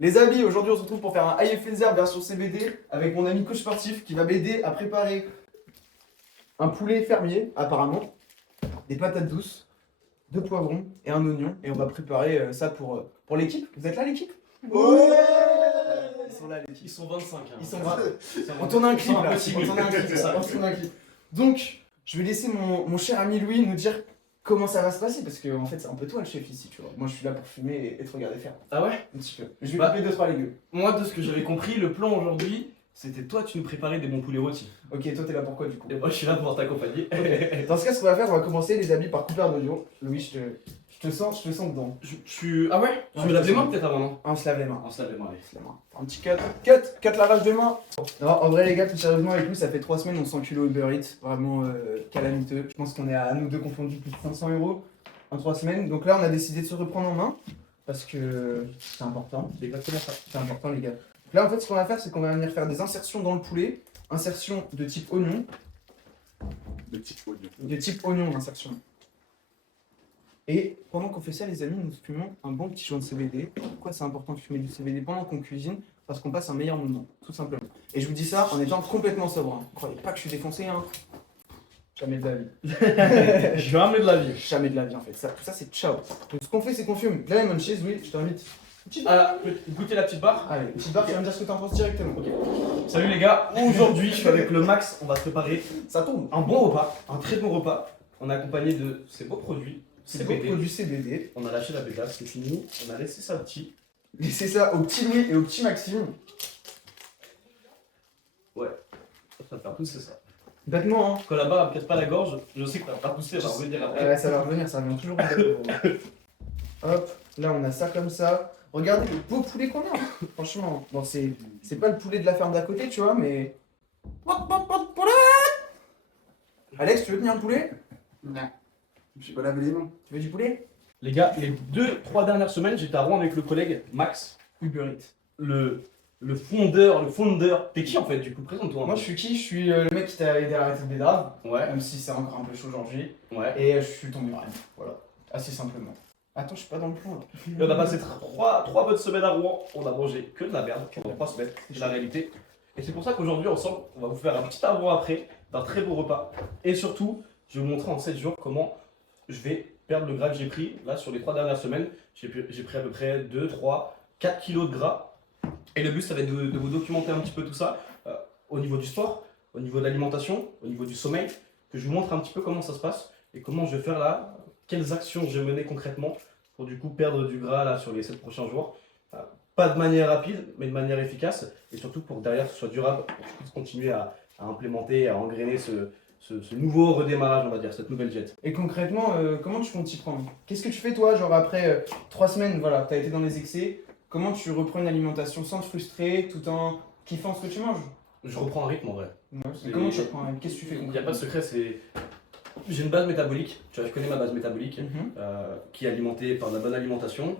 Les amis, aujourd'hui on se retrouve pour faire un high Fenzer version CBD avec mon ami coach sportif qui va m'aider à préparer un poulet fermier apparemment, des patates douces, deux poivrons et un oignon et on va préparer ça pour l'équipe. Vous êtes là l'équipe? Ouais. Ils sont là l'équipe. Ils sont 25. Hein. Ils sont 20. On tourne un clip là. On tourne un clip, c'est ça. On tourne un clip. Donc, je vais laisser mon cher ami Louis nous dire comment ça va se passer parce que en fait c'est un peu toi le chef ici, tu vois. Moi je suis là pour fumer et te regarder faire. Ah ouais? Un petit peu. Je vais couper 2-3 légumes. Moi, de ce que j'avais compris, le plan aujourd'hui, c'était toi, tu nous préparais des bons poulets rôtis. Ok, toi t'es là pour quoi du coup? Et moi, je suis là pour t'accompagner. Dans ce cas, ce qu'on va faire, on va commencer les amis par couper un oignon. Louis, je te sens dedans. Ah ouais? Je me lave les mains peut-être avant, non? On se lave les mains. On se lave les mains, allez. Un petit cut lavage de mains. Non, en vrai les gars, tout sérieusement avec nous, ça fait 3 semaines, on 100 kg Uber Eats, vraiment calamiteux. Je pense qu'on est à nous deux confondus plus de 500 € en 3 semaines. Donc là, on a décidé de se reprendre en main parce que c'est important. C'est exactement ça. C'est important les gars. Donc là, en fait, ce qu'on va faire, c'est qu'on va venir faire des insertions dans le poulet. Insertion de type oignon. De type oignon, insertion. Et pendant qu'on fait ça, les amis, nous fumons un bon petit joint de CBD. Pourquoi c'est important de fumer du CBD pendant qu'on cuisine? Parce qu'on passe un meilleur moment, tout simplement. Et je vous dis ça en étant complètement sobre. Hein. Croyez pas que je suis défoncé, hein. Jamais de la vie. Jamais de la vie. Jamais de la vie, en fait. Ça, tout ça, c'est ciao. Donc, ce qu'on fait, c'est qu'on fume de la lemon cheese, oui, je t'invite. Ah, goûter la petite barre. Allez, petite barre, tu vas me dire ce que t'en penses directement. Ok. Salut les gars, aujourd'hui je suis avec le Max, on va se préparer Ça tombe. un bon repas, un très bon repas. On est accompagné de ces beaux produits. C'est beau produit CBD. On a lâché la bêta, c'est fini. On a laissé ça au petit. Laissez ça au petit Louis et au petit Maxime. Ouais, ça va faire pousser ça. Bêtement, hein. Quand la barre ne casse pas la gorge, je sais que ça va pas pousser, elle va revenir après. Ça va revenir, ça revient toujours. Hop, là on a ça comme ça. Regardez le beau poulet qu'on a. Franchement, bon c'est pas le poulet de la ferme d'à côté, tu vois, mais. Poulet. Alex, tu veux tenir le poulet? Non. Je sais pas laver les mains. Tu veux du poulet? Les gars, les 2-3 dernières semaines, j'étais à Rouen avec le collègue Max, Uber Eats. le fondeur. T'es qui en fait du coup? Présente-toi. Moi je suis qui? Je suis le mec qui t'a aidé à arrêter le bédave, Ouais, même si c'est encore un peu chaud aujourd'hui. ouais. Et je suis tombé malade. Voilà, assez simplement. Attends, je suis pas dans le plan là. Et on a passé 3 bonnes semaines à Rouen, on a mangé que de la merde pendant 3 semaines, c'est la réalité. Et c'est pour ça qu'aujourd'hui, ensemble, on va vous faire un petit avant-après d'un très beau repas. Et surtout, je vais vous montrer en 7 jours comment je vais perdre le gras que j'ai pris. Là, sur les 3 dernières semaines, j'ai pris à peu près 2, 3, 4 kilos de gras. Et le but, ça va être de vous documenter un petit peu tout ça au niveau du sport, au niveau de l'alimentation, au niveau du sommeil, que je vous montre un petit peu comment ça se passe et comment je vais faire là, quelles actions je vais mener concrètement pour du coup perdre du gras là sur les 7 prochains jours. Pas de manière rapide, mais de manière efficace et surtout pour que derrière ce soit durable, pour que je puisse continuer à engrainer, à engrainer ce nouveau redémarrage, on va dire, cette nouvelle diète. Et concrètement, comment tu comptes t'y prendre? Qu'est-ce que tu fais toi, genre après 3 semaines, voilà, t'as été dans les excès, comment tu reprends une alimentation sans te frustrer, tout en kiffant ce que tu manges? Je reprends un rythme en vrai. Et comment tu reprends? Qu'est-ce que tu fais Il n'y a pas de secret, j'ai une base métabolique, tu vois, je connais ma base métabolique, Mhm. qui est alimentée par de la bonne alimentation,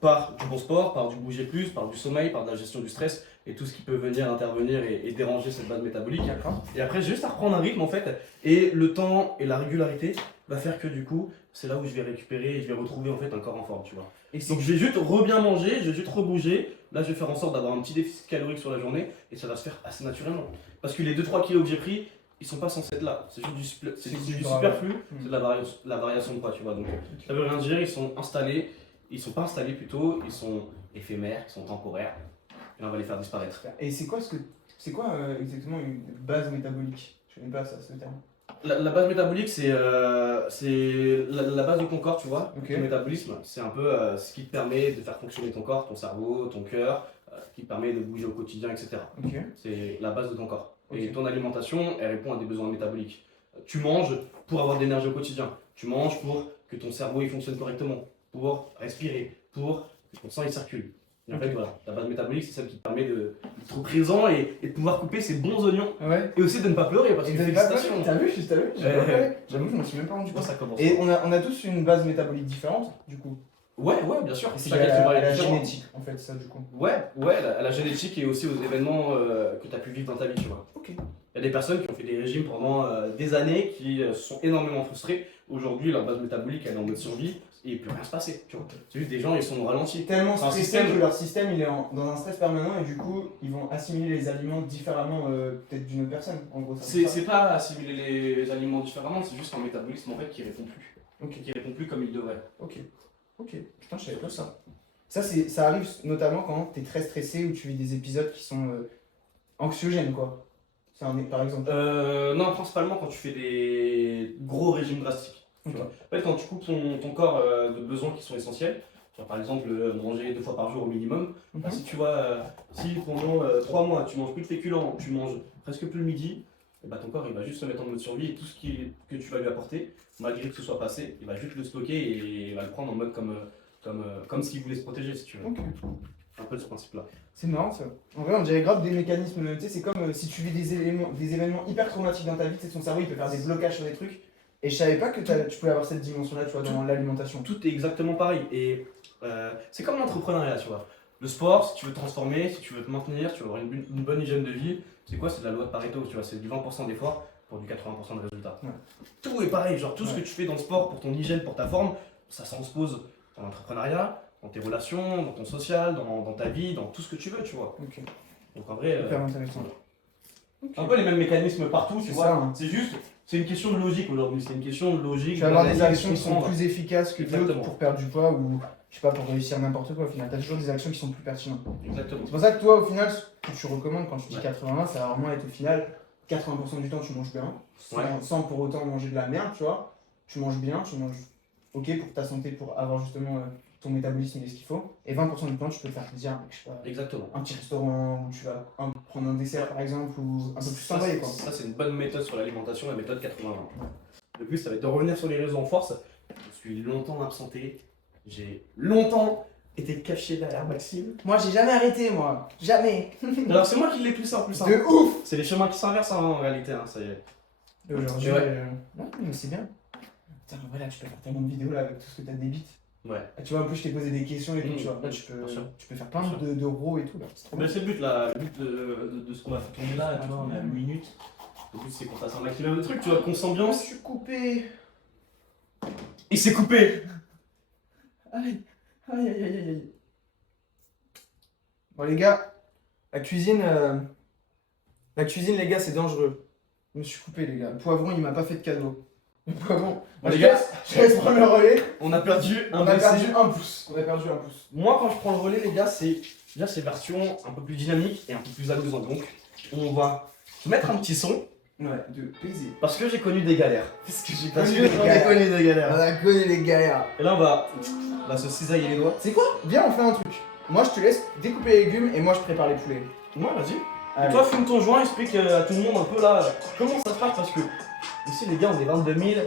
par du bon sport, par du bouger plus, par du sommeil, par de la gestion du stress et tout ce qui peut venir intervenir et déranger cette base métabolique. D'accord. Et après, j'ai juste à reprendre un rythme en fait, et le temps et la régularité va faire que du coup, c'est là où je vais récupérer et je vais retrouver en fait un corps en forme, tu vois. Et c'est Donc je vais juste bien manger, je vais juste rebouger. Là, je vais faire en sorte d'avoir un petit déficit calorique sur la journée et ça va se faire assez naturellement. Parce que les 2-3 kilos que j'ai pris, ils sont pas censés être là. C'est juste du superflu, c'est de la variation de poids, tu vois. Donc ça veut rien dire, ils sont installés, ils sont pas installés plutôt, ils sont éphémères, ils sont temporaires. Et on va les faire disparaître. Et c'est quoi exactement une base métabolique? Je connais pas ça, ce terme. La base métabolique, c'est la base de ton corps, tu vois. Ok. Le métabolisme, c'est un peu ce qui te permet de faire fonctionner ton corps, ton cerveau, ton cœur, qui te permet de bouger au quotidien, etc. Ok. C'est la base de ton corps. Et Ok. ton alimentation, elle répond à des besoins métaboliques. Tu manges pour avoir de l'énergie au quotidien. Tu manges pour que ton cerveau il fonctionne correctement, pour respirer, pour que ton sang il circule. Et en fait, voilà, la base métabolique, c'est celle qui te permet d'être présent et de pouvoir couper ces bons oignons. Ouais. Et aussi de ne pas pleurer, parce que félicitations. T'as vu? J'ai pas fait. J'avoue, je me suis même pas rendu Moi, compte. ça commence. Et on a tous une base métabolique différente, du coup. Ouais, bien sûr. Et c'est Chaque lié être humain à est la différent. génétique, en fait, ça, du coup. Ouais, à la génétique et aussi aux événements que tu as pu vivre dans ta vie, tu vois. Ok. Il y a des personnes qui ont fait des régimes pendant des années, qui sont énormément frustrées. Aujourd'hui, leur base métabolique, elle est en mode survie. et il peut rien se passer. Tu vois. C'est juste des gens, ils sont au ralenti. Tellement C'est un stressés système. que leur système il est dans un stress permanent et du coup ils vont assimiler les aliments différemment peut-être d'une autre personne en gros. C'est pas assimiler les aliments différemment, c'est juste un métabolisme en fait qui répond plus. Ok. Qui répond plus comme il devrait. Ok. Putain, je savais pas ça. Ça arrive notamment quand t'es très stressé ou tu vis des épisodes qui sont anxiogènes quoi. Par exemple. Non, principalement quand tu fais des gros régimes drastiques. Tu Ok. vois. En fait, quand tu coupes ton corps de besoins qui sont essentiels, genre, par exemple manger 2 fois par jour au minimum, bah, si tu vois, si pendant 3 mois tu manges plus de féculents, tu manges presque plus le midi, et bah, ton corps il va juste se mettre en mode survie et tout ce que tu vas lui apporter, malgré que ce soit passé, il va juste le stocker et il va le prendre en mode comme s'il voulait se protéger si tu veux. Ok. Un peu de ce principe-là. C'est marrant ça. En vrai, on dirait grave des mécanismes. Tu sais, c'est comme si tu vis des événements hyper traumatiques dans ta vie, tu sais, ton cerveau il peut faire des blocages sur des trucs. Et je savais pas que tu pouvais avoir cette dimension-là, tu vois, dans l'alimentation. Tout est exactement pareil. Et c'est comme l'entrepreneuriat, tu vois. Le sport, si tu veux te transformer, si tu veux te maintenir, tu veux avoir une bonne hygiène de vie, c'est quoi? C'est de la loi de Pareto, tu vois. C'est du 20% d'effort pour du 80% de résultat. Ouais. Tout est pareil, genre tout ce que tu fais dans le sport pour ton hygiène, pour ta forme, ça transpose dans l'entrepreneuriat, dans tes relations, dans ton social, dans ta vie, dans tout ce que tu veux, tu vois. Ok. Donc en vrai, Hyper intéressant. un peu les mêmes mécanismes partout, tu C'est vois. ça, hein. C'est juste, c'est une question de logique aujourd'hui. C'est une question de logique. Tu vas avoir des d'analyse, actions qui sont comprendre. plus efficaces que d'autres Exactement. pour perdre du poids ou, je sais pas, pour réussir n'importe quoi au final. T'as toujours des actions qui sont plus pertinentes. Exactement. C'est pour ça que toi, au final, ce que tu recommandes quand tu dis Ouais. 80-20, ça va vraiment être au final 80% du temps tu manges bien, sans pour autant manger de la merde, tu vois. Tu manges bien, tu manges ok pour ta santé, pour avoir justement ton métabolisme et ce qu'il faut. Et 20% du temps, tu peux te faire plaisir avec, je sais pas, Exactement. un petit restaurant où tu vas prendre un dessert par exemple ou un peu plus Ça, travailler quoi. Ça, c'est une bonne méthode sur l'alimentation, la méthode 80-20. De plus, ça va être de revenir sur les réseaux en force. Je suis longtemps absenté. J'ai longtemps été caché derrière Maxime. Moi, j'ai jamais arrêté, moi. Jamais. Alors, c'est moi qui l'ai poussé en plus. Hein. De ouf. C'est les chemins qui s'inversent hein, en réalité. Hein, ça y est. Et aujourd'hui, Ouais. non, mais c'est bien. Putain, voilà, tu peux faire tellement de vidéos là avec tout ce que t'as de débites. Ouais. Ah, tu vois, en plus, je t'ai posé des questions et tout, Mmh, tu vois. Là, bien sûr. tu peux faire plein Bien sûr. de rows et tout. Là. C'est trop Mais bien. c'est le but là, le but de ce qu'on va faire tourner là, tu vois, on est à 1 minute. Le but c'est qu'on fasse un maximum de trucs, tu vois, qu'on Je s'ambiance. suis coupé. Et c'est coupé. Aïe, aïe, aïe, aïe, aïe. Bon, les gars, la cuisine, les gars, c'est dangereux. Je me suis coupé, les gars. Le poivron, il m'a pas fait de cadeau. Le poivron. Bon, les je gars, laisse- je laisse prendre le relais. On a perdu un On a blessé. perdu un pouce. On a perdu un pouce. Moi, quand je prends le relais, les gars, c'est version un peu plus dynamique et un peu plus amusante. Donc, on va mettre un petit son Ouais, de plaisir. parce que j'ai connu des galères. Parce que j'ai Parce connu que les j'en ai galères. connu des galères. On a connu les galères. Et là, on va se cisailler les doigts. C'est quoi? Viens, on fait un truc. Moi, je te laisse découper les légumes et moi, je prépare les poulets. Ouais, vas-y. Et Allez. toi, fume ton joint, explique à tout le monde un peu là comment ça se passe parce que ici, les gars, on est 22 000.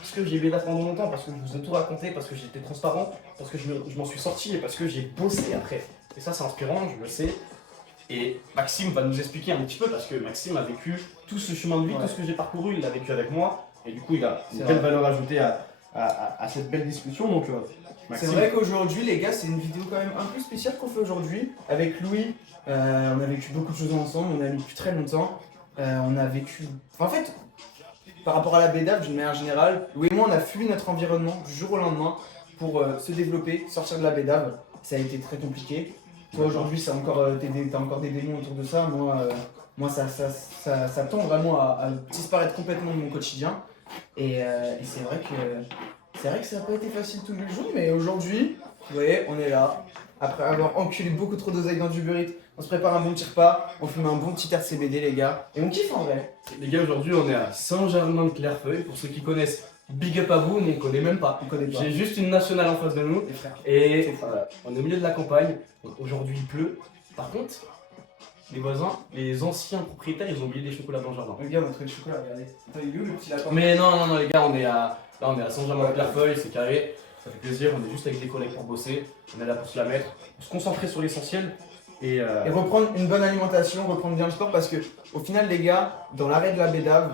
Parce que j'ai vécu pendant longtemps, parce que je vous ai tout raconté, parce que j'étais transparent, parce que je m'en suis sorti et parce que j'ai bossé après. Et ça, c'est inspirant, je le sais. Et Maxime va nous expliquer un petit peu parce que Maxime a vécu tout ce chemin de vie, Ouais. tout ce que j'ai parcouru, il l'a vécu avec moi. Et du coup, il a une C'est belle vrai. valeur ajoutée à cette belle discussion. Donc, C'est Maxime, vrai qu'aujourd'hui, les gars, c'est une vidéo quand même un peu spéciale qu'on fait aujourd'hui. Avec Louis, on a vécu beaucoup de choses ensemble, on a vécu très longtemps. On a vécu. En fait, par rapport à la BDAV, d'une manière générale, Louis et moi, on a fui notre environnement du jour au lendemain pour se développer, sortir de la BDAV. Ça a été très compliqué. Toi, aujourd'hui, t'as encore des démons autour de ça. Moi ça tend vraiment à disparaître complètement de mon quotidien. Et c'est vrai que ça n'a pas été facile tous les jours, mais aujourd'hui, vous voyez, on est là. Après avoir enculé beaucoup trop d'oseille dans du burrito, on se prépare un bon petit repas, on fume un bon petit RCBD, les gars. Et on kiffe en vrai. les gars, aujourd'hui, on est à Saint-Germain-de-Clairefeuille. Pour ceux qui connaissent, big up à vous, nous on connaît même pas. On connaît pas. J'ai juste une nationale en face de nous. Les frères. Et C'est fort. on est au milieu de la campagne. Donc, aujourd'hui, il pleut. Par contre, les voisins, les anciens propriétaires, ils ont oublié des chocolats dans le jardin. Les gars, on a trouvé le chocolat, regardez. Attends, il est où le petit lapin? Mais non, les gars, là, on est à Saint-Germain-de-Clairefeuille, c'est carré. Ça fait plaisir, on est juste avec des collègues pour bosser. On est là pour se la mettre, pour se concentrer sur l'essentiel. Et Et reprendre une bonne alimentation, reprendre bien le sport, parce que au final, les gars, dans l'arrêt de la BDAV,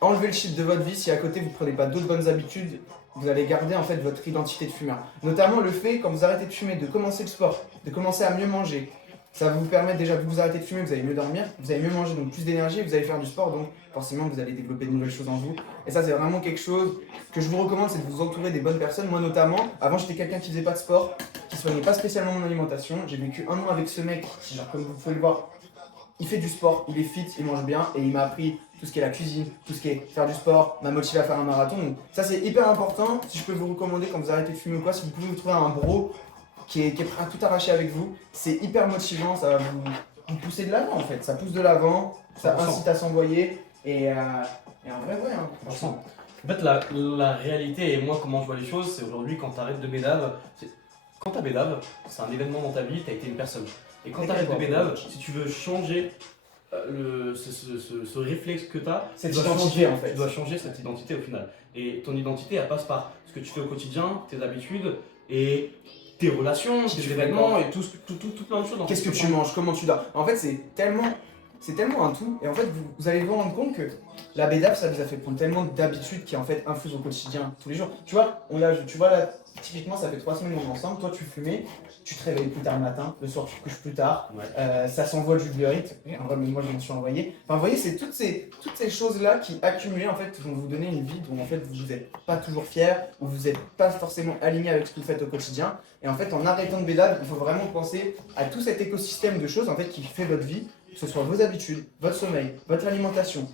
enlevez le shit de votre vie. Si à côté vous prenez pas d'autres bonnes habitudes, vous allez garder en fait votre identité de fumeur. Notamment le fait, quand vous arrêtez de fumer, de commencer le sport, de commencer à mieux manger. Ça va vous permettre déjà de vous arrêter de fumer, vous allez mieux dormir, vous allez mieux manger, donc plus d'énergie, vous allez faire du sport, donc forcément vous allez développer de nouvelles choses en vous. Et ça c'est vraiment quelque chose que je vous recommande, c'est de vous entourer des bonnes personnes. Moi notamment, avant j'étais quelqu'un qui faisait pas de sport, qui soignait pas spécialement mon alimentation. J'ai vécu 1 an avec ce mec, qui, genre, comme vous pouvez le voir, il fait du sport, il est fit, il mange bien et il m'a appris tout ce qui est la cuisine, tout ce qui est faire du sport, m'a motivé à faire un marathon. Donc ça c'est hyper important. Si je peux vous recommander quand vous arrêtez de fumer ou quoi, si vous pouvez vous trouver un bro qui est prêt à tout arracher avec vous, c'est hyper motivant, ça va vous pousser de l'avant en fait. Ça pousse de l'avant, ça 100%. incite à s'envoyer et en vrai ouais, hein, franchement. En fait, la réalité et moi, comment je vois les choses, c'est aujourd'hui quand tu arrêtes de bédave, quand tu bédave, c'est un événement dans ta vie, tu as été une personne. Et quand tu arrêtes de bédave, si tu veux changer ce réflexe que tu as, Cette tu dois identité, changer, en fait. tu dois changer cette identité au final. Et ton identité, elle passe par ce que tu fais au quotidien, tes habitudes et tes relations, Qui tes tu événements fréquentes. et tout plein de choses. Qu'est-ce que tu manges, comment tu dors. En fait, c'est tellement un tout. Et en fait, vous allez vous rendre compte que la BDAF, ça vous a fait prendre tellement d'habitudes qui en fait infusent au quotidien tous les jours. Tu vois, tu vois là, typiquement, ça fait 3 semaines qu'on est ensemble. Toi, tu fumais, tu te réveilles plus tard le matin, le soir, tu te couches plus tard. Ouais. Ça s'envoie du Uber Eats. En vrai, mais moi, je m'en suis envoyé. Enfin, vous voyez, c'est toutes ces choses-là qui, accumulées, en fait, vont vous donner une vie dont en fait, vous n'êtes pas toujours fier, ou vous n'êtes pas forcément aligné avec ce que vous faites au quotidien. Et en fait, en arrêtant de BDAF, il faut vraiment penser à tout cet écosystème de choses en fait, qui fait votre vie, que ce soit vos habitudes, votre sommeil, votre alimentation.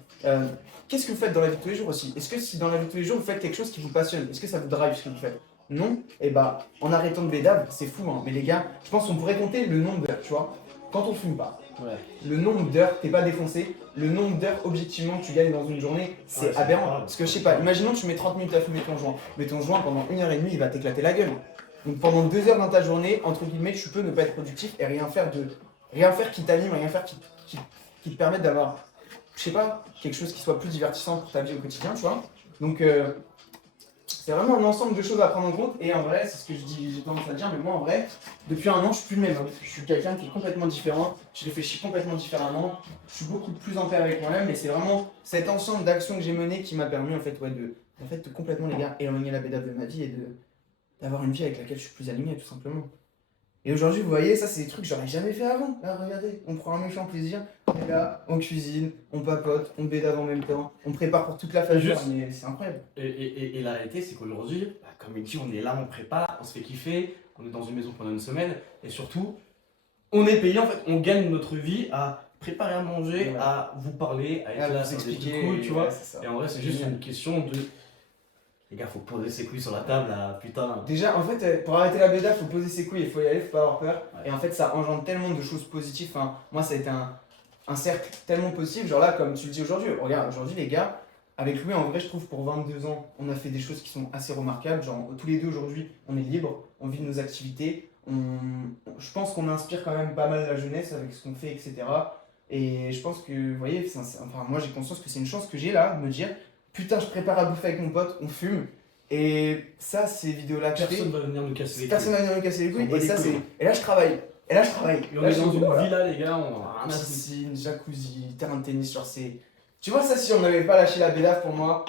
Qu'est-ce que vous faites dans la vie de tous les jours aussi? Est-ce que si dans la vie de tous les jours, vous faites quelque chose qui vous passionne? Est-ce que ça vous drive ce que vous faites? Non? Et bah, en arrêtant de BDAF, c'est fou, hein. Mais les gars, je pense qu'on pourrait compter le nombre d'heures, tu vois. Quand on fume pas, Ouais. le nombre d'heures, t'es pas défoncé, le nombre d'heures objectivement que tu gagnes dans une journée, c'est c'est aberrant. incroyable. Parce que je sais pas, imaginons que tu mets 30 minutes à fumer ton joint, mais ton joint pendant 1h30, il va t'éclater la gueule. Donc pendant 2 heures dans ta journée, entre guillemets, tu peux ne pas être productif et rien faire qui t'anime, rien faire qui te permette d'avoir, je sais pas, quelque chose qui soit plus divertissant pour ta vie au quotidien, tu vois. Donc c'est vraiment un ensemble de choses à prendre en compte et en vrai, c'est ce que j'ai tendance à dire, mais moi en vrai, depuis 1 an, je suis plus le même. Je suis quelqu'un qui est complètement différent, je réfléchis complètement différemment, je suis beaucoup plus en paix avec moi-même et c'est vraiment cet ensemble d'actions que j'ai menées qui m'a permis en fait, de complètement les gars éloigner la bédave de ma vie et d'avoir une vie avec laquelle je suis plus aligné tout simplement. Et aujourd'hui, vous voyez, ça c'est des trucs que j'aurais jamais fait avant. Là, regardez, on prend un méchant plaisir, on est là, on cuisine, on papote, on bédave en même temps, on prépare pour toute la famille, Juste- mais c'est incroyable. Et la réalité, c'est qu'aujourd'hui, comme il dit, on est là, on prépare, on se fait kiffer, on est dans une maison pendant une semaine, et surtout, on est payé, en fait, on gagne notre vie à préparer à manger, Ouais. à vous parler, à être Ah, là, vous sur des expliquer, trucs cool, tu vois. ouais, c'est ça. Et en vrai, c'est juste Génial. une question de. Les gars, faut poser ses couilles sur la table, là, putain. Déjà, en fait, pour arrêter la bédave, faut poser ses couilles, il faut y aller, faut pas avoir peur. Ouais. Et en fait, ça engendre tellement de choses positives. Enfin, moi, ça a été un cercle tellement positif. Genre là, comme tu le dis aujourd'hui, regarde, aujourd'hui, les gars, avec Louis, en vrai, je trouve pour 22 ans, on a fait des choses qui sont assez remarquables. Genre, tous les deux aujourd'hui, on est libres, on vit nos activités. Je pense qu'on inspire quand même pas mal la jeunesse avec ce qu'on fait, etc. Et je pense que, vous voyez, enfin, moi, j'ai conscience que c'est une chance que j'ai là, de me dire, putain, je prépare à bouffer avec mon pote, on fume. Et ça, ces vidéos-là que je fais, Personne va venir nous casser les personne couilles. va venir me casser les couilles. On bat Et les ça, couilles. c'est. Et là, je travaille. Et là, je travaille. Et on Là, est je dans suis une voilà. villa, les gars, on a rien à foutre. Piscine, jacuzzi, terrain de tennis, genre c'est. Tu vois, ça, si on n'avait pas lâché la bédave, pour moi,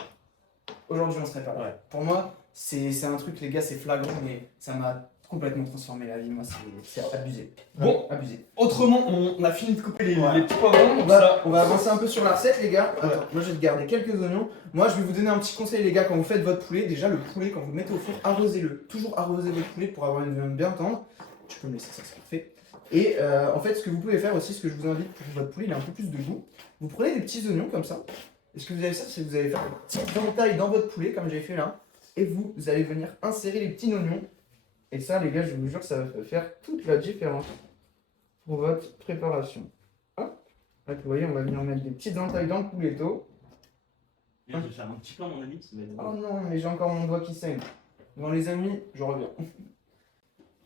aujourd'hui, on serait pas là. Ouais. Pour moi, c'est un truc, les gars, c'est flagrant, mais ça m'a complètement transformé la vie. Moi, c'est abusé. Bon. Abusé. Autrement, on a fini de couper les Ouais. petits poivrons, donc On va avancer un peu sur la recette, les gars. Ouais. Attends, moi, je vais te garder quelques oignons. Moi, je vais vous donner un petit conseil, les gars, quand vous faites votre poulet. Déjà, le poulet, quand vous le mettez au four, arrosez-le. Toujours arroser votre poulet pour avoir une viande bien tendre. Tu peux me laisser ça, c'est parfait. Et en fait, ce que vous pouvez faire aussi, ce que je vous invite pour que votre poulet il ait un peu plus de goût, vous prenez des petits oignons comme ça. Et ce que vous allez faire, c'est que vous allez faire une petite entaille dans votre poulet, comme j'ai fait là. Et vous allez venir insérer les petits oignons. Et ça, les gars, je vous jure, ça va faire toute la différence pour votre préparation. Hop. Là, vous voyez, on va venir mettre des petites entailles dans le pouletto. Je vais faire un petit plan, mon ami. Ça va être Oh non, mais j'ai encore mon doigt qui saigne. Bon, les amis, je reviens.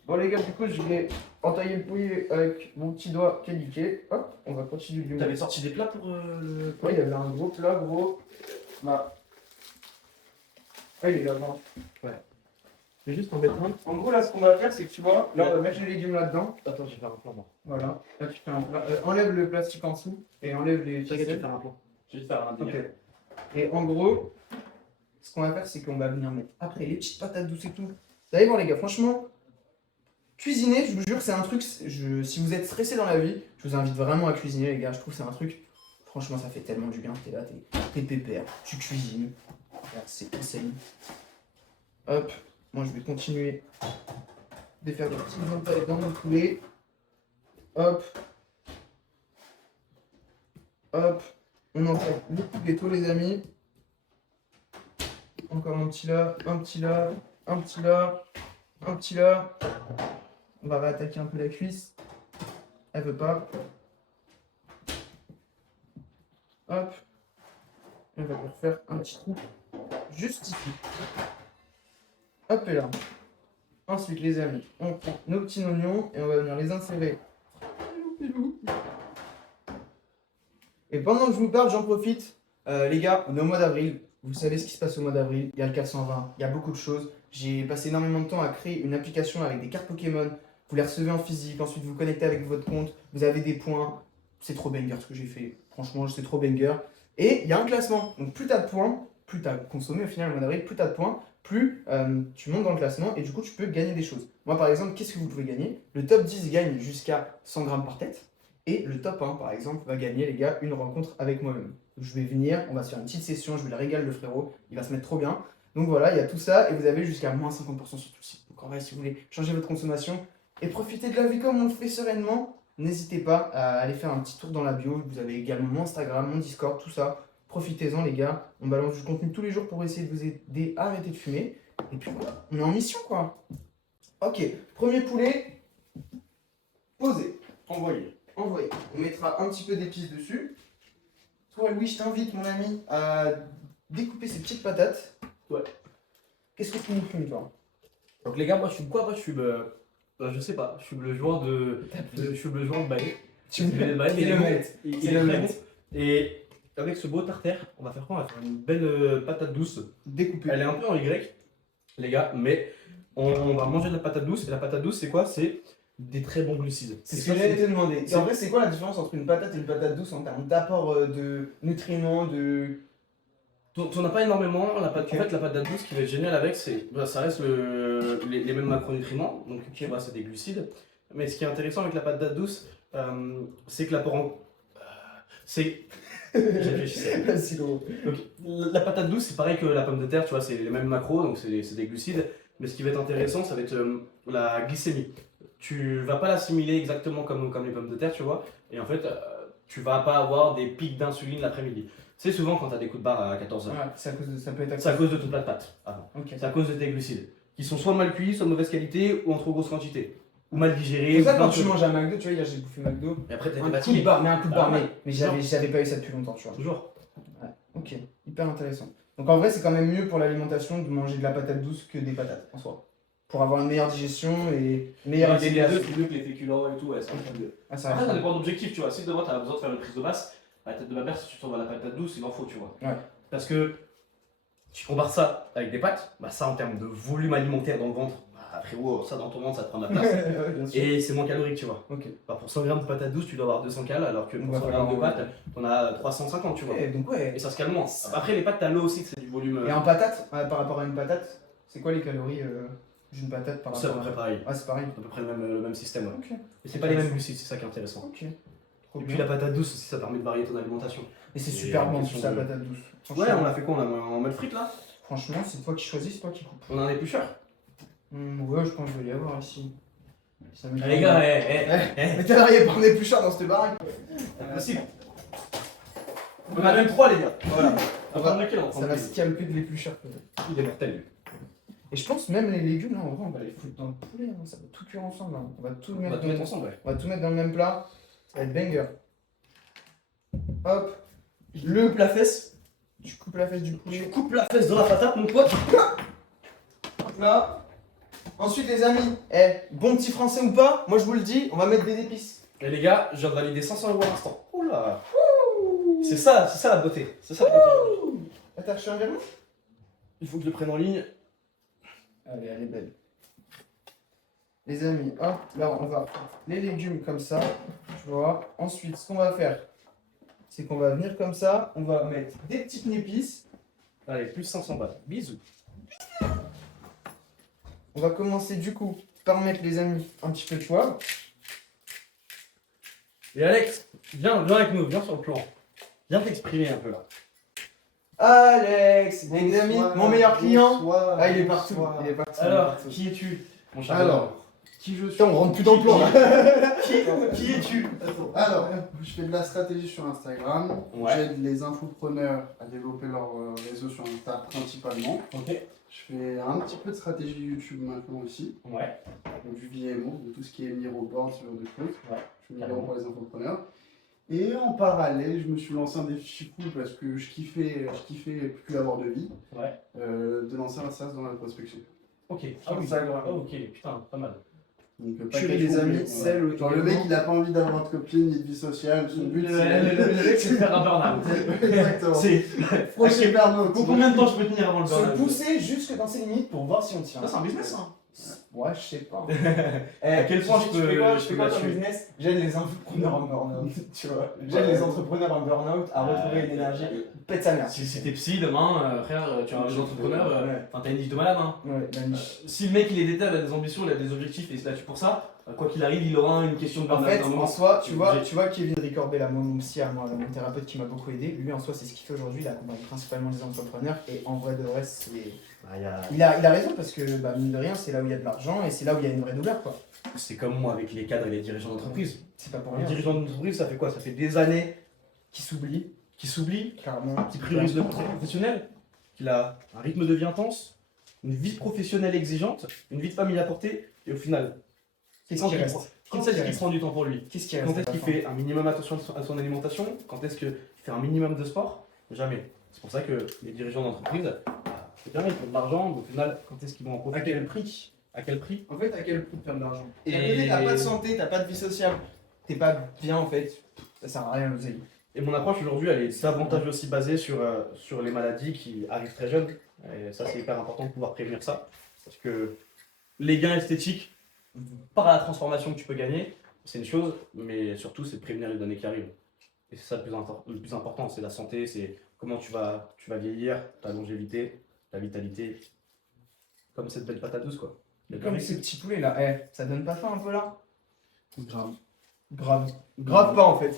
Bon, les gars, du coup, je vais entailler le poulet avec mon petit doigt qui est niqué. Hop, on va continuer du T'avais sorti des plats pour le. Ouais, il y avait un gros plat, gros. Bah. Ah, il est là-bas. C'est juste en bêtement. En gros, là, ce qu'on va faire, c'est que tu vois, là, on va mettre les légumes là-dedans. Attends, je vais faire un plan, moi. Voilà. Là, tu fais un plat. Enlève le plastique en dessous et enlève les T'inquiète, je vais ficelles. faire un plan. Je vais te faire un Ok. délire. Et en gros, ce qu'on va faire, c'est qu'on va venir mettre après les petites patates douces et tout. Vous allez voir, les gars, franchement, Cuisiner, je vous jure, c'est un truc, si vous êtes stressé dans la vie, je vous invite vraiment à cuisiner, les gars. Je trouve que c'est un truc, franchement, ça fait tellement du bien. T'es là, t'es pépère, tu cuisines. Regarde, c'est insane. Hop, moi je vais continuer de faire des petites entailles dans mon poulet. Hop. Hop. On entaille le pouletto, les amis. Encore un petit là, un petit là, un petit là, un petit là. On va réattaquer un peu la cuisse. Elle veut pas. Hop. On va lui refaire un petit trou juste ici. Hop et là. Ensuite, les amis, on prend nos petits oignons et on va venir les insérer. Et pendant que je vous parle, j'en profite. Les gars, on est au mois d'avril. Vous savez ce qui se passe au mois d'avril. Il y a le 420, il y a beaucoup de choses. J'ai passé énormément de temps à créer une application avec des cartes Pokémon. Vous les recevez en physique, ensuite vous connectez avec votre compte. Vous avez des points. C'est trop banger ce que j'ai fait. Franchement, c'est trop banger. Et il y a un classement. Donc plus tu as de points, plus tu as consommé au final au mois d'avril, plus tu as de points, plus tu montes dans le classement et du coup tu peux gagner des choses. Moi par exemple, qu'est-ce que vous pouvez gagner? Le top 10 gagne jusqu'à 100 grammes par tête. Et le top 1, par exemple, va gagner, les gars, une rencontre avec moi-même. Je vais venir, on va se faire une petite session, je vais le régaler, le frérot, il va se mettre trop bien. Donc voilà, il y a tout ça, et vous avez jusqu'à moins 50% sur tout le site. Donc en vrai, si vous voulez changer votre consommation et profiter de la vie comme on le fait sereinement, n'hésitez pas à aller faire un petit tour dans la bio. Vous avez également mon Instagram, mon Discord, tout ça. Profitez-en, les gars. On balance du contenu tous les jours pour essayer de vous aider à arrêter de fumer. Et puis voilà, on est en mission, quoi. Ok, premier poulet, posé, envoyé. Envoyé. On mettra un petit peu d'épices dessus. Toi, Louis, je t'invite, mon ami, à découper ces petites patates. Ouais. Qu'est-ce que tu nous fumes, toi? Donc les gars, moi je fume quoi? Moi je fume, je sais pas, je fume le joint je fume le joint de Baillet. Tu me le Baillet, C'est le maître. il C'est est le très maître. bon. Et avec ce beau tartare, on va faire quoi? On va faire une belle patate douce. Découpé. Elle est un peu en Y, les gars, mais on va manger de la patate douce. Et la patate douce, c'est quoi? C'est des très bons glucides. C'est Et ce que ça, j'allais te demander. c'est- En vrai, c'est quoi la différence entre une patate et une patate douce en termes d'apport de nutriments, de... T'en as pas énormément. En Ok. fait, la patate douce, ce qui va être génial avec, ça reste les mêmes macronutriments. Donc, tu vois, c'est des glucides. Mais ce qui est intéressant avec la patate douce, c'est que l'apport en. C'est. Je réfléchissais. Vas-y, gros. Donc, la patate douce, c'est pareil que la pomme de terre, tu vois, c'est les mêmes macros, donc c'est des glucides. Mais ce qui va être intéressant, ça va être la glycémie. Tu vas pas l'assimiler exactement comme les pommes de terre, tu vois. Et en fait, tu vas pas avoir des pics d'insuline l'après-midi. C'est souvent quand tu as des coups de barre à 14h. Ouais, c'est à cause de... ça peut être C'est à cause de ton plat de pâtes avant. Ok. C'est à cause de tes glucides. Qui sont soit mal cuits, soit de mauvaise qualité, ou en trop grosse quantité. Ou mal digérés. C'est ça ou quand plein de tu choses. manges à McDo, tu vois, hier j'ai bouffé McDo. Et après, t'es Un coup de fatigué. barre, mais un coup de Ah barre, ouais. mais j'avais pas eu ça depuis longtemps, tu vois. Toujours. Ok, hyper intéressant. Donc en vrai, c'est quand même mieux pour l'alimentation de manger de la patate douce que des patates en soi. Pour avoir une meilleure digestion et une meilleure Les deux, assimilation. c'est mieux que les féculents et tout, ouais, c'est un peu mieux. Ah, ça Après, ça reste. dépend d'objectif, tu vois. Si demain, tu as besoin de faire une prise de masse, à la tête de ma mère, si tu tombes à la patate douce, il en faut, tu vois. Ouais. Parce que tu compares ça avec des pâtes, bah ça en termes de volume alimentaire dans le ventre, bah frérot, ça dans ton ventre, ça te prend de la place. Ouais, bien sûr. Et c'est moins calorique, tu vois. Ok. Bah, pour 100 grammes de patate douce, tu dois avoir 200 calories, alors que On pour va 100 falloir grammes de en- pâtes, t'en as 350, tu vois. Ouais, donc ouais. Et ça se calme moins. Après, les pâtes, t'as l'eau aussi, que c'est du volume. Et en patate, par rapport à une patate, c'est quoi les calories d'une patate par C'est à peu rapport près pareil. Ah, c'est pareil. C'est à peu près le même système. Ouais. Ok. Et c'est pas les mêmes glucides, c'est ça qui est intéressant. Ok. Trop Et puis bien. la patate douce aussi, ça permet de varier ton alimentation. Et c'est Et super en bon, question tout ça, de- patate douce. Ouais, on a fait quoi? On a en mode frites là? Franchement, c'est toi qui choisis, c'est toi qui coupes. On a un éplucheur. Ouais, je pense que je vais y avoir ici. Ça me Ah, les gars, Mais t'as l'arrière par des plus chers dans cette baraque. impossible. On a même 3 les gars. Voilà. On va prendre lequel on Ça va se calmer de les plus chers. Il est mortel lui. Et je pense même les légumes, là, en vrai, on va les foutre dans le poulet. Hein. Ça va tout cuire ensemble. Hein. On va tout On mettre, va tout mettre ensemble, ouais. on va tout mettre dans le même plat. Ça va être banger. Hop. Le Coupe la fesse. Tu coupes la fesse du Tu poulet. coupes la fesse dans la patate, mon pote. Là. Ensuite, les amis, bon petit français ou pas, moi je vous le dis, on va mettre des épices. Et les gars, je viens de valider 500 € à l'instant. Oula. C'est ça la beauté. C'est ça la beauté. Attends, je suis un verre. Il faut que je le prenne en ligne. Allez, elle est belle. Les amis, hop, là on va prendre les légumes comme ça, tu vois. Ensuite, ce qu'on va faire, c'est qu'on va venir comme ça, on va mettre des petites épices. Allez, plus 500 balles. Bisous. On va commencer du coup par mettre, les amis, un petit peu de poivre. Et Alex, viens avec nous, viens sur le plan. Viens t'exprimer un peu là. Alex, les amis, mon meilleur client. Bonsoir, Ah, il est partout. bonsoir. Il est partout. Alors, qui es-tu, mon cher Alors, qui je suis Putain, on rentre plus dans le plan là. qui es-tu? Alors, je fais de la stratégie sur Instagram. Ouais. J'aide les infopreneurs à développer leur réseau sur Insta principalement. Ok. Je fais un petit peu de stratégie YouTube maintenant aussi. Ouais. Donc du VMO, de tout ce qui est miroboard, ce genre de choses. Ouais. Je fais vraiment pour les infopreneurs. Et en parallèle, je me suis lancé un défi fou parce que je kiffais plus avoir de vie, Ouais. de lancer un SaaS dans la prospection. Ok. Ah oui, ça, grave. Ah, ok, putain, pas mal. Donc, Curie, package les complet, amis, ouais. celle Genre le mec il a pas envie d'avoir de copine ni de vie sociale, son but Le mec, c'est de faire un burn-out. Exactement. C'est. Prochain burn-out. Pour combien de temps je peux tenir avant le Se burn-out? pousser jusque dans ses limites pour voir si on tient. Ça, c'est un business, hein. Ouais, je sais pas. À quel point je peux- Je je fais peux quoi là-dessus comme business? J'aide les entrepreneurs en burn-out. Tu vois, j'aide les entrepreneurs en burn-out à retrouver une énergie. Pète sa mère. Si t'es psy demain, frère, tu es un entrepreneur, Ouais. enfin t'as une niche de malade, hein. Ouais, la niche. Si le mec il est déter, il a des ambitions, il a des objectifs et il se là-dessus pour ça, quoi qu'il arrive, il aura une question de En burn-out fait, à un en moment. soi, tu vois Obligé. Kevin Ricorbet, là, mon psy à moi, mon thérapeute qui m'a beaucoup aidé, lui en soi, c'est ce qu'il fait aujourd'hui, il accompagne principalement les entrepreneurs et en vrai de vrai, c'est. Il a raison parce que, bah, mine de rien, c'est là où il y a de l'argent et c'est là où il y a une vraie douleur, quoi. C'est comme moi avec les cadres et les dirigeants d'entreprise. C'est pas pour Les rien. dirigeants d'entreprise, ça fait quoi? Ça fait des années Qui s'oublie, qu'il s'oublie, clairement. qu'il priorise le côté professionnel, qu'il a un rythme de vie intense, une vie professionnelle exigeante, une vie de famille à porter, et au final, Qu'est-ce quand qui il reste prend- Qu'est-ce quand qui est-ce qu'il reste prend du temps pour lui? Qu'est-ce qui reste Quand à est-ce la qu'il fin fait un minimum attention à son alimentation? Quand est-ce qu'il fait un minimum de sport? Jamais. C'est pour ça que les dirigeants d'entreprise, c'est bien, ils font de l'argent, mais au final, quand est-ce qu'ils vont en À profiter? quel prix À quel prix? En fait, à quel prix de faire de l'argent Et- Et à côté, t'as pas de santé, t'as pas de vie sociale, t'es pas bien en fait, ça sert à rien, l'oseille. Et mon approche aujourd'hui, elle est davantage aussi basée sur les maladies qui arrivent très jeunes. Et ça, c'est hyper important de pouvoir prévenir ça. Parce que les gains esthétiques, par la transformation que tu peux gagner, c'est une chose, mais surtout, c'est de prévenir les données qui arrivent. Et c'est ça le plus important, c'est la santé, c'est comment tu vas vieillir, ta longévité, ta vitalité. Comme cette belle patate douce, quoi. Comme ces petits poulets là, ça donne pas faim un peu là Grave. Grave. Grave pas en fait.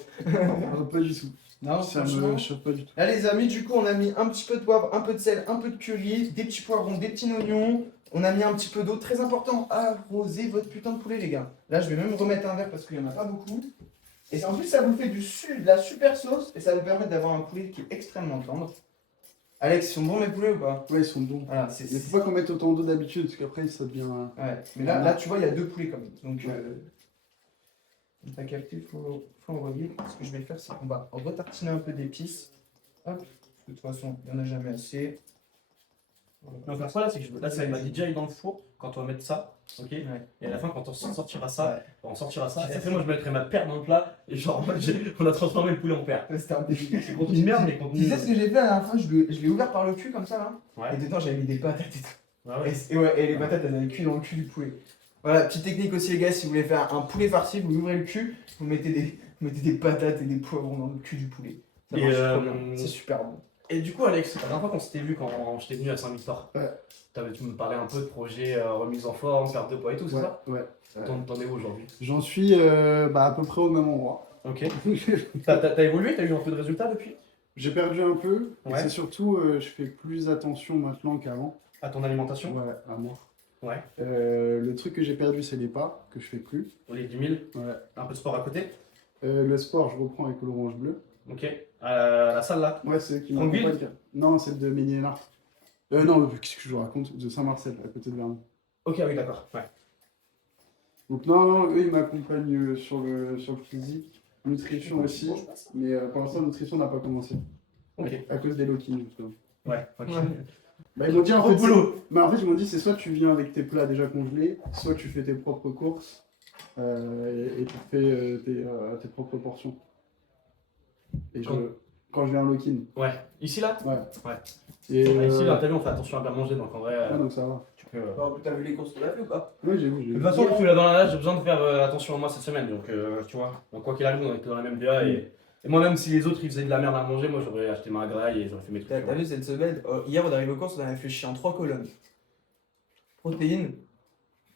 Pas du tout. Non, Ça franchement. me choque pas du tout. Là les amis, du coup on a mis un petit peu de poivre, un peu de sel, un peu de curry, des petits poivrons, des petits oignons. On a mis un petit peu d'eau, très important, arrosez votre putain de poulet les gars. Là je vais même remettre un verre parce qu'il y en a pas beaucoup. Et en plus ça vous fait de la super sauce et ça vous permet d'avoir un poulet qui est extrêmement tendre. Alex, ils sont bons mes poulets ou pas? Ouais, ils sont bons. Voilà, Il faut pas qu'on mette autant d'eau d'habitude parce qu'après ça devient. Ouais, mais là tu vois, il y a deux poulets quand même. Donc, t'as capté, faut envoyer. Ce que je vais faire, c'est qu'on va retartiner un peu d'épices. Hop, parce que de toute façon, il n'y en a jamais assez. Donc faire quoi là, c'est que là, ça m'a dit déjà, il est dans le four quand on va mettre ça, ok? Ouais. Et à la fin, quand on sortira ça, Ouais. on sortira ça. Tu Et sais, après, moi, je mettrai ma paire dans le plat et genre, on a transformé le poulet en paire. C'était un début. C'est contenu de merde, mais contenu. Tu sais ce que j'ai fait à la dernière fois? Je l'ai ouvert par le cul comme ça là. Ouais. Et dedans, j'avais mis des patates et tout. Ah ouais. Et les patates, elles avaient cuit dans le cul du poulet. Voilà, petite technique aussi, les gars, si vous voulez faire un poulet farci, vous ouvrez le cul, vous mettez des patates et des poivrons dans le cul du poulet. Ça Et, marche trop bien. C'est super bon. Et du coup, Alex, la dernière fois qu'on s'était vu quand j'étais venu à Saint-Victor, Ouais. tu me parlais un peu de projet remise en forme, perte de poids et tout, c'est Ouais, ça? ouais. T'en es où aujourd'hui? J'en suis à peu près au même endroit. Ok. T'as évolué? T'as eu un peu de résultats depuis? J'ai perdu un peu. Et Ouais. c'est surtout, je fais plus attention maintenant qu'avant. À ton alimentation? Ouais, à moi. Ouais. Le truc que j'ai perdu, c'est les pas, que je fais plus. Les 10 000? Ouais. Un peu de sport à côté? Le sport, je reprends avec l'orange bleu. Ok. La salle là? Ouais, c'est eux qui Franqueville m'accompagnent. Non, c'est de Méniénard. Non, qu'est-ce que je vous raconte? De Saint-Marcel, à côté de Vernon. Ok, oui, d'accord. Ouais. Donc non, eux, ils m'accompagnent sur le physique. Nutrition aussi. Mais pour l'instant, nutrition n'a pas commencé. Ok. À cause des lock-in, justement. Ouais, ok. Bah, ils m'ont dit en Au fait, boulot. bah, en fait, ils m'ont dit c'est soit tu viens avec tes plats déjà congelés, soit tu fais tes propres courses et tu fais tes propres portions. Et quand je viens en lock-in. Ouais. Ici là? Ouais. Ouais. Et Ici là, t'as vu, on fait attention à bien manger, donc en vrai, ouais, donc ça va. tu peux. T'as vu les courses, tu l'as fait ou pas? Oui, j'ai vu. De toute façon, tu l'as dans la nage, j'ai besoin de faire attention à moi cette semaine, donc tu vois. Donc quoi qu'il arrive, on est dans la même DA et moi-même, si les autres ils faisaient de la merde à manger, moi j'aurais acheté ma graille et j'aurais fait mes trucs. T'as vu cette semaine? Hier, on est arrivé aux courses, on avait réfléchi en 3 colonnes. Protéines,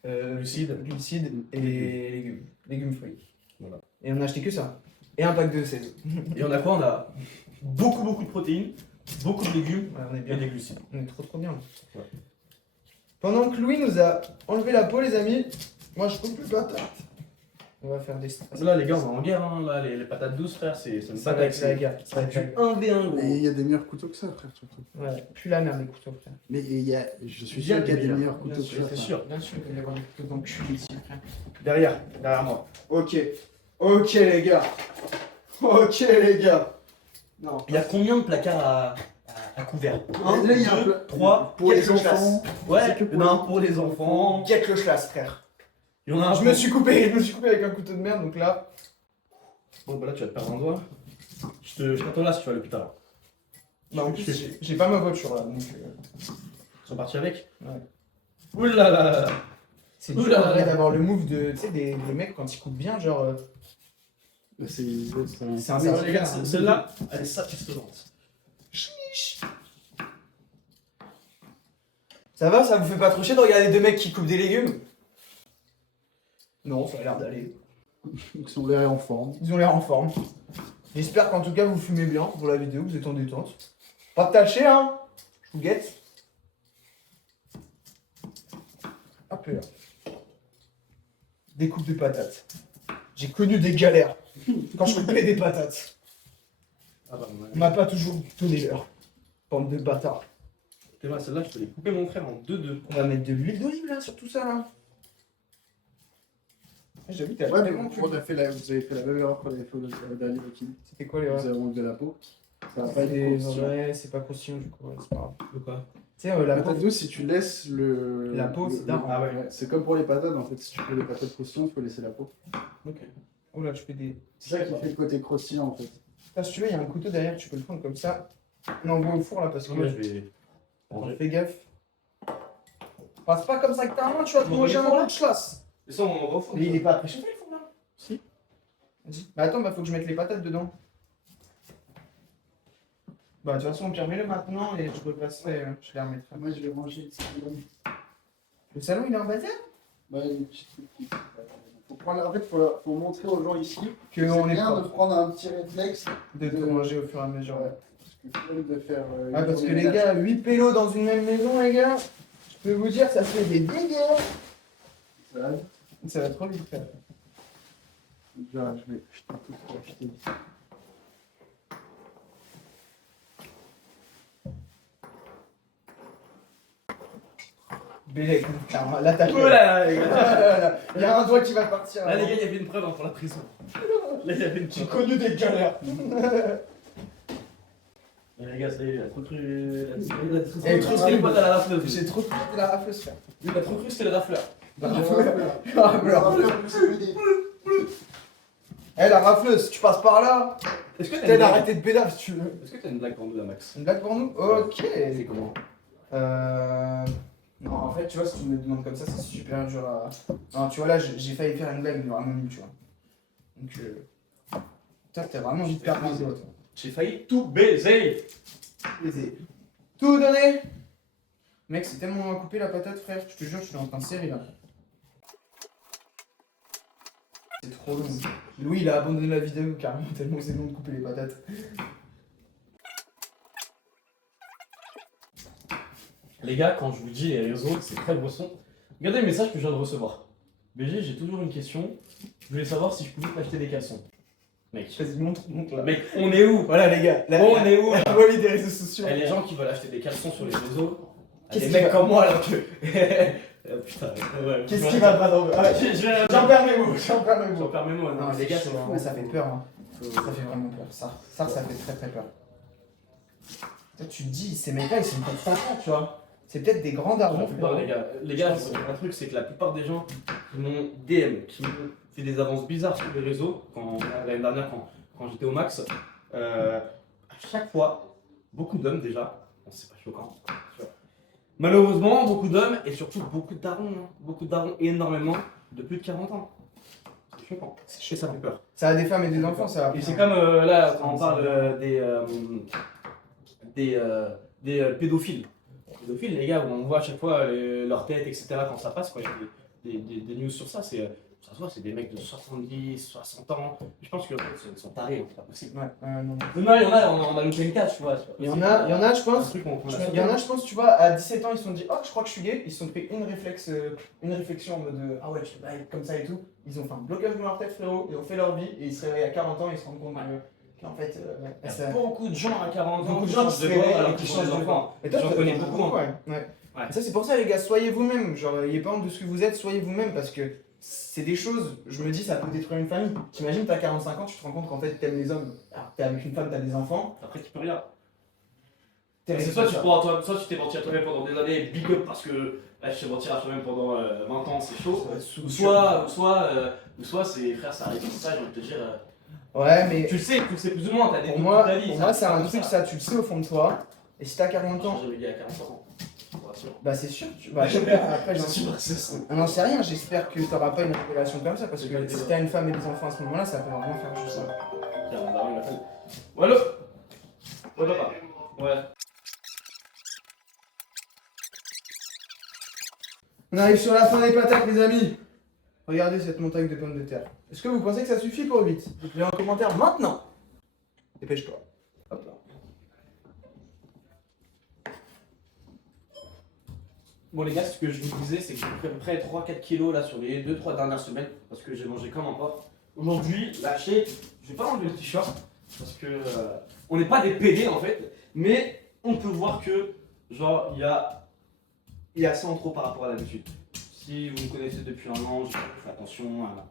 glucides et légumes. Légumes fruits. Voilà. Et on a acheté que ça. Et un pack de 16. Et on a quoi? On a beaucoup de protéines, beaucoup de légumes Ouais, on est et bien. des glucides. On est trop bien. Ouais. Pendant que Louis nous a enlevé la peau, les amis, moi je coupe plus patate. On va faire des strass. Là, les gars, on est en guerre. Hein. Là, les patates douces, frère, c'est une Ça va bataille. être la guerre. Ça va être la Du guerre. 1v1, gros. Et il y a des meilleurs couteaux que ça, frère, surtout. Ouais, plus la merde les couteaux, frère. Mais je suis Il y a sûr qu'il y a des des meilleurs. meilleurs Bien couteaux sûr, que ça. C'est frère. sûr. Bien sûr qu'il va y avoir des couteaux dans le cul ici, frère. Derrière moi. Ok. Ok les gars. Ok les gars. Non. Il y a combien de placards à couvert? Là, il y a un 2, peu- 3, pour les enfants. Ouais, C'est que pour non, les- pour les enfants. Get le schlass, frère. Il y en a un Je me suis coupé avec un couteau de merde, donc là. Bon, bah là, tu vas te perdre un doigt. Je t'attends là si tu vas à l'hôpital. Bah, en plus, j'ai pas ma voiture là, donc. Ils sont partis avec? Ouais. Oulala là là. C'est Ouh dur là en là vrai là. d'avoir le move de. Tu sais, des mecs quand ils coupent bien, genre. C'est C'est un Mais certificat, les gars, hein. celle-là, elle est satisfaisante. Ça va, ça vous fait pas trop chier de regarder deux mecs qui coupent des légumes? Non, ça a l'air d'aller. Ils sont l'air en forme. Ils ont l'air en forme. J'espère qu'en tout cas vous fumez bien pour la vidéo, vous êtes en détente. Pas de tâcher, hein? Je vous guette. Hop là. Des coupes de patates. J'ai connu des galères quand je coupais des patates. Ah bah, On m'a pas toujours donné l'heure. Bande de bâtards. t'es là, celle-là, je peux les couper, mon frère, en 2-2. On va mettre de l'huile d'olive là sur tout ça là. J'avoue, t'as Ouais, mais tellement plus. vous avez fait la même erreur qu'on avait fait au dernier Rocky. C'était quoi les Vous avez enlevé la peau. Ça va pas être C'est croustillant. ouais, c'est pas croustillant du coup, ouais, c'est pas grave. De quoi? Tu sais, la La peau. patate douce, si tu laisses La peau, c'est dingue. Ah ouais. C'est comme pour les patates, en fait. Si tu fais des patates croustillantes, il faut laisser la peau. Ok. Oh là, je fais des. C'est ça qui fait le côté croustillant, en fait. Ah, si tu veux, il y a un couteau derrière, tu peux le prendre comme ça. On l'envoie au four là parce que. Non, mais je vais. Attends, fais gaffe. Passe pas comme ça avec ta main, tu vas te On manger va un au four, coup de chasse. Et ça, on va au fond. Mais il est pas préchauffé le four là. Si. Vas-y. Bah attends, bah faut que je mette les patates dedans. Bah de toute façon, mets-le maintenant et je repasserai, je les remettrai. Moi, je vais manger le salon. Le salon il est en bazar? Ouais, il y a une petite truc. Faut prendre, en fait, faut montrer aux gens ici Que c'est on est bien de propre. prendre un petit réflexe. De tout manger au fur et à mesure. Ouais. Parce que flemme de faire. Ah, une parce que journée les de gars, 8 pélos dans une même maison, les gars, je peux vous dire, ça fait des dégâts. tâche. Ouais. Ça va trop vite, frère. Déjà, je vais jeter tout ce que j'ai acheté. Bélec, car là t'as Oh là là, les Ah gars. là là, il y a un doigt qui va partir. Là, les gars, il y avait une preuve hein, pour la prison. Là, il y avait une J'ai preuve. connu des galères. Là, les gars, ça y est, il a trop cru. Elle est Elle a trop trop cru cru. à la rafleuse. J'ai trop cru de la rafleuse, frère. Il a trop cru que c'était le rafleur. La Le rafleuse. rafleur plus CBD. Eh, la rafleuse, tu passes par là. Est-ce que t'as T'aides une à blague arrêter de pédale si tu veux. Est-ce que t'as une blague pour nous, la Max? Une blague pour nous? Ok. C'est comment? Non, en fait, tu vois, si tu me demandes comme ça, c'est super dur à. Non, tu vois, là, j'ai failli faire une blague, mais vraiment nulle, tu vois. Donc, toi, t'as vraiment envie de perdre un doigt, toi. J'ai failli tout baiser. Baiser. Tout donner. Mec, c'est tellement coupé la patate, frère, je te jure, je suis en train de serrer là. C'est trop long. Louis, il a abandonné la vidéo carrément tellement c'est long de couper les patates. Les gars, quand je vous dis les réseaux, c'est très bresson. Regardez le message que je viens de recevoir. BG, j'ai toujours une question. Je voulais savoir si je pouvais t'acheter des caleçons. Mec. Vas-y, montre là. Mec, on est où? Voilà, les gars. On est où là? La folie des réseaux sociaux. Et les gens qui veulent acheter des caleçons sur les réseaux, Qu'est-ce des qui mecs va- comme moi là que. Oh, putain, ouais. Qu'est-ce qui va pas dans Ah, je- J'en perds mes mots, j'en perds mes J'en mots. perds mes mots. Non, les gars, c'est chaud, fou, hein. mais ça fait peur. Hein. Ça fait vraiment peur. Ça fait très très peur. Toi, tu te dis, ces mecs-là, ils sont peut-être pas forts, tu vois. C'est peut-être des grands La darons. plupart, les gars, c'est un truc, c'est que la plupart des gens qui m'ont DM, qui m'ont fait des avances bizarres sur les réseaux, l'année dernière, quand j'étais au max, à chaque fois, beaucoup d'hommes déjà, bon, c'est pas choquant, tu vois. Malheureusement, beaucoup d'hommes et surtout beaucoup de darons énormément de plus de 40 ans. C'est choquant. Et ça fait peur. Ça a des femmes et des enfants, ça. Et c'est comme là, quand on parle des pédophiles. Les pédophiles, les gars, où on voit à chaque fois leur tête, etc., quand ça passe, quoi. Il y a des news sur ça, ça se voit, c'est des mecs de 70, 60 ans. Je pense qu'en fait, ils sont tarés, c'est pas possible. Ouais, non. Non, il y en a, on a loupé une case, tu vois. Il y en a, je Un pense. truc qu'on a Il y en a, je pense, tu vois, à 17 ans, ils se sont dit, oh, je crois que je suis gay. Ils se sont fait une réflexion en mode, ah ouais, je vais être comme ça et tout. Ils ont fait un blocage dans leur tête, frérot. Ils ont fait leur vie et ils se réveillent à 40 ans et ils se rendent compte qu'en fait, Il y ça. a beaucoup de gens à 40 ans Beaucoup de qui gens changent qui de se voix réveillent alors et qui qu'ils changent changent de de voix. voix. Et toi, J'en t'as- connais t'en as beaucoup, hein. ouais. Ouais. Ça, c'est pour ça, les gars, soyez vous-même. Genre, ayez pas honte de ce que vous êtes, soyez vous-même parce que c'est des choses, je me dis, ça peut détruire une famille. T'imagines, t'as 45 ans, tu te rends compte qu'en fait, t'aimes les hommes. Alors, t'es avec une femme, t'as des enfants. Après, tu peux rien. T'es C'est soit tu t'es menti à toi-même pendant des années, big up parce que là, je t'ai menti à toi-même pendant 20 ans, c'est chaud. Ou soit c'est frère, ça arrive comme ça, j'ai envie de te dire. Ouais, mais Tu le sais plus ou moins, t'as des pour doutes moi, toute ta vie. pour moi, c'est un truc, ça, tu le sais au fond de toi. Et si t'as 40 ans, J'ai jamais dit à 40 ans. Je te rassure. bah c'est sûr. Bah, j'espère. Après, j'en Je suis raciste. n'en sais rien. J'espère que t'auras pas une révélation comme ça parce que si t'as une femme et des enfants à ce moment-là, ça peut vraiment faire juste ça. Tiens, on va la Ouais, allô. Ouais, papa. Ouais. On arrive sur la fin des patates, les amis. Regardez cette montagne de pommes de terre. Est-ce que vous pensez que ça suffit pour 8? Dites-le en commentaire maintenant. Dépêche-toi. Hop là. Bon les gars, ce que je vous disais, c'est que j'ai pris à peu près 3-4 kilos là sur les 2-3 dernières semaines parce que j'ai mangé comme un porc. Aujourd'hui, lâché, je vais pas enlever le t-shirt parce que on n'est pas des PD en fait, mais on peut voir que genre il y a ça en trop par rapport à l'habitude. Si vous me connaissez depuis un an, j'ai fait attention à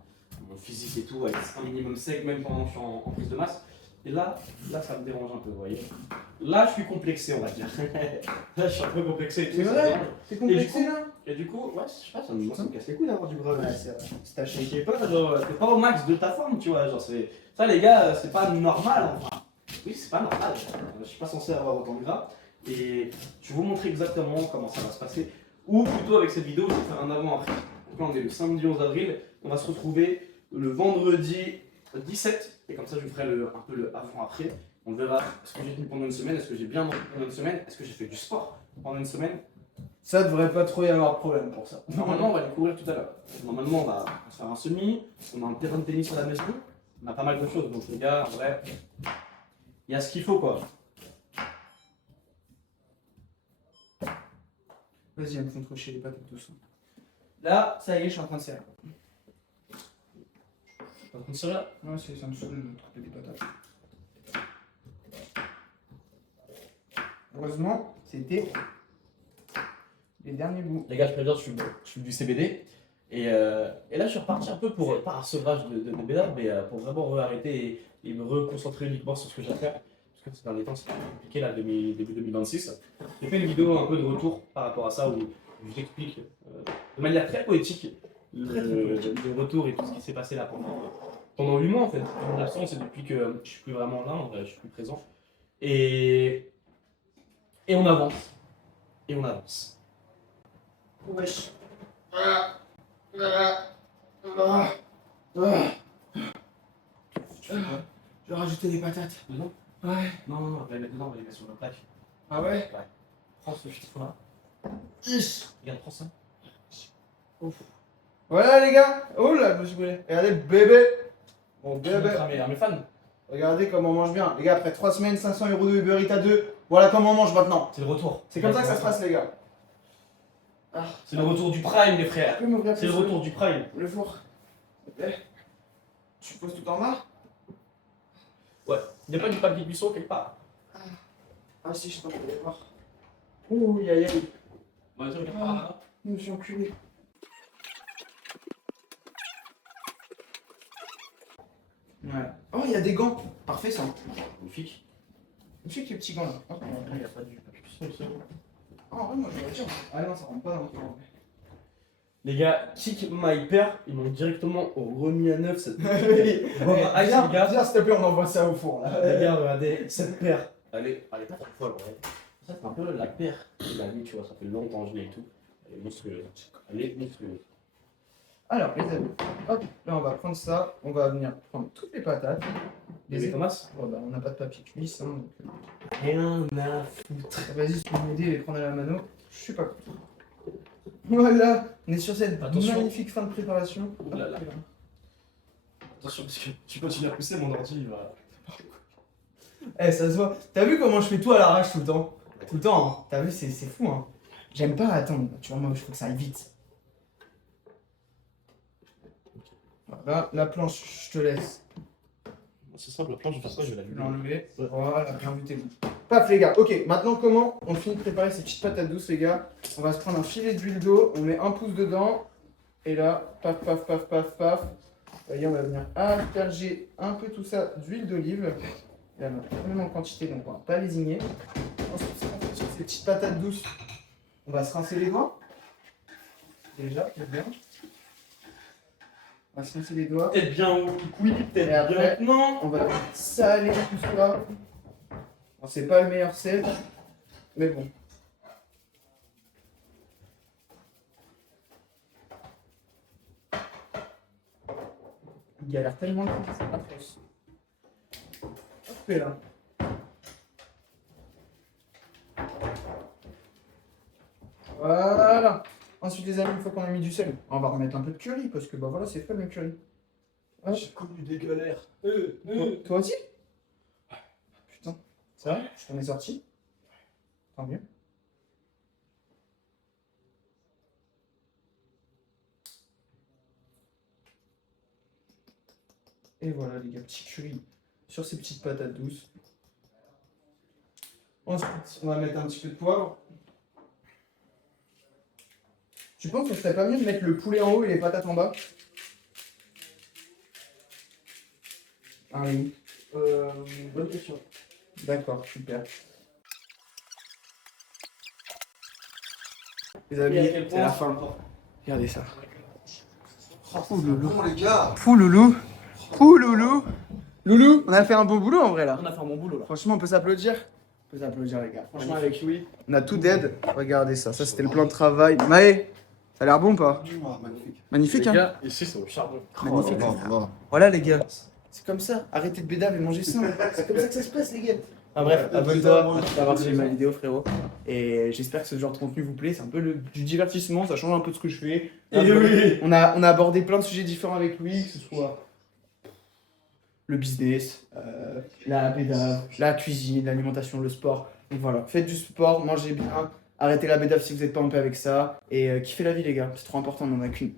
mon physique et tout, à être un minimum sec même pendant que je suis en prise de masse. Et là ça me dérange un peu, vous voyez. Là, je suis complexé, on va dire. Là, je suis un peu complexé. C'est ça me vrai? dérange. T'es complexé là? Et du coup, ouais, je sais pas, ça me casse les couilles d'avoir du gras. Ouais, c'est vrai. C'est ta shape. T'es pas, genre, t'es pas au max de ta forme, tu vois. Genre, ça, les gars, c'est pas normal. Enfin, oui, c'est pas normal. Je suis pas censé avoir autant de gras. Et je vais vous montrer exactement comment ça va se passer. Ou plutôt, avec cette vidéo, je vais faire un avant-après. Donc là, on est le samedi 11 avril. On va se retrouver le vendredi 17. Et comme ça, je vous ferai un peu le avant-après. On verra, est-ce que j'ai tenu pendant une semaine, est-ce que j'ai bien mangé pendant une semaine, est-ce que j'ai fait du sport pendant une semaine. Ça devrait pas trop y avoir de problème pour ça. Normalement, on va les courir tout à l'heure. Normalement, on va se faire un semi, on a un terrain de tennis à la maison, on a pas mal de choses. Donc les gars, en vrai, il y a ce qu'il faut quoi. Vas-y, elles me font trop chier les patates tout ça. Là, ça y est, je suis en train de serrer. T'es en train de serrer là? Ouais, ça me saoule de tremper des patates. Heureusement, c'était les derniers bouts. Les gars, je préviens, je suis du CBD. Et là, je suis reparti un peu pour, pas un sevrage de bédard, mais pour vraiment arrêter et me reconcentrer uniquement sur ce que j'ai à faire. Parce que ces derniers temps, c'est compliqué là, début 2026. J'ai fait une vidéo un peu de retour par rapport à ça où je t'explique de manière très poétique le retour et tout ce qui s'est passé là pendant 8 mois en fait. Mon absence, c'est depuis que je suis plus vraiment là, en vrai, je suis plus présent. Et on avance. Et on avance. Wesh. Je vais rajouter des patates. Dedans? Ouais. Non, on va les mettre dedans, on va les mettre sur la plaque. Ah ouais? Prends ce chiffre là. Ish. Regarde, prends ça. Ouf. Voilà les gars. Oh là, je me suis brûlé. Regardez bébé. Mon Je vais bébé. mettre à mes fans. Regardez comment on mange bien. Les gars, après 3 semaines, 500 € de Uber Eats à 2. Voilà comment on mange maintenant. C'est le retour. C'est comme ça que ça se passe les gars. C'est le retour du prime, les frères. Tu peux m'ouvrir C'est le retour du prime. le four. S'il te plaît. Tu poses tout en bas? Ouais. Il n'y a pas du papier cuisson quelque part. Ah si, je pense que je vais voir. Ouh, aïe aïe. Bah, tiens, regarde par là. Je me suis enculé. Ouais. Oh, il y a des gants. Parfait ça. Magnifique. Je sais qu'il y a des petits gants là. Oh, Il n'y a pas du papier cuisson ici. oh ouais, moi je vais dire. Ah non, ça rentre pas dans le temps. Les gars, kick my pair, ils m'ont directement remis à neuf cette Viens, les gars. viens, s'il te plaît, on envoie ça au four là. Les gars, regardez, cette paire. Elle est pas trop folle en vrai. Ça, c'est un peu la paire de la nuit, tu vois. Ça fait longtemps que je l'ai et tout. Elle est monstrueuse. Elle est monstrueuse. Alors, les amis, hop, là on va prendre ça. On va venir prendre toutes les patates. Les Thomas? Oh, bah, on n'a pas de papier cuisse. Hein, donc... Rien à foutre. Vas-y, si tu peux m'aider et prendre à la mano. Je suis pas con. Voilà, on est sur cette Attention. magnifique fin de préparation. Ouh là là. Attention, parce que tu continues à pousser, mon ordi, il va. Eh, ça se voit. T'as vu comment je fais tout à l'arrache tout le temps? Tout le temps, hein. T'as vu, c'est fou, hein. J'aime pas attendre. Tu vois, moi, je faut que ça aille vite. Voilà, la planche, je te laisse C'est simple, la planche, je vais faire quoi? Je vais l'allumer. l'enlever. Ouais. Voilà, bien vu, t'es bon. Paf, les gars. Ok, maintenant, comment on finit de préparer ces petites patates douces, les gars? On va se prendre un filet d'huile d'eau, on met un pouce dedans. Et là, paf, paf, paf, paf, paf. Voyez, on va venir asperger un peu tout ça d'huile d'olive. Il y en a même en quantité, donc on va pas lésigner. Ensuite, sur ces petites patates douces, on va se rincer les doigts. Déjà, c'est bien. On va se rincer les doigts. Peut-être bien, oui, peut-être Et après, bien. Non. on va saler tout ça. Bon, c'est pas le meilleur sel, mais bon. Il galère tellement que c'est pas fausse. Hop là. Voilà. Ensuite, les amis, une fois qu'on a mis du sel, on va remettre un peu de curry parce que bah voilà, c'est fun le curry. Hop. J'ai connu des galères. Toi aussi? Putain, ça va? Je t'en ai sorti? Tant mieux. Et voilà les gars, petit curry sur ces petites patates douces. Ensuite, on va mettre un petit peu de poivre. Tu penses que ce serait pas mieux de mettre le poulet en haut et les patates en bas? Ah oui. Bonne question. D'accord, super. Les amis, c'est la fin. Regardez ça. Bon, les gars. Pouloulou. Pouloulou. Loulou, on a fait un bon boulot en vrai là. On a fait un bon boulot là. Franchement, on peut s'applaudir. On peut s'applaudir les gars. Franchement, avec Louis, on a tout dead. Regardez ça. Ça, c'était le plan de travail. Maë, ça a l'air bon ou pas? Magnifique. Magnifique, Les hein? gars, ici c'est au charbon. Magnifique. Bon. Voilà les gars. C'est comme ça. Arrêtez de bédave et mangez sain. C'est comme ça que ça se passe les gars. Ah bref, abonne-toi d'avoir suivi ma vidéo frérot. Et j'espère que ce genre de contenu vous plaît. C'est un peu du divertissement, ça change un peu de ce que je fais. Et oui. On a abordé plein de sujets différents avec Louis, que ce soit le business, la bédave, la cuisine, l'alimentation, le sport. Donc voilà, faites du sport, mangez bien, arrêtez la bédave si vous n'êtes pas en paix avec ça. Et kiffez la vie les gars, c'est trop important, on en a qu'une.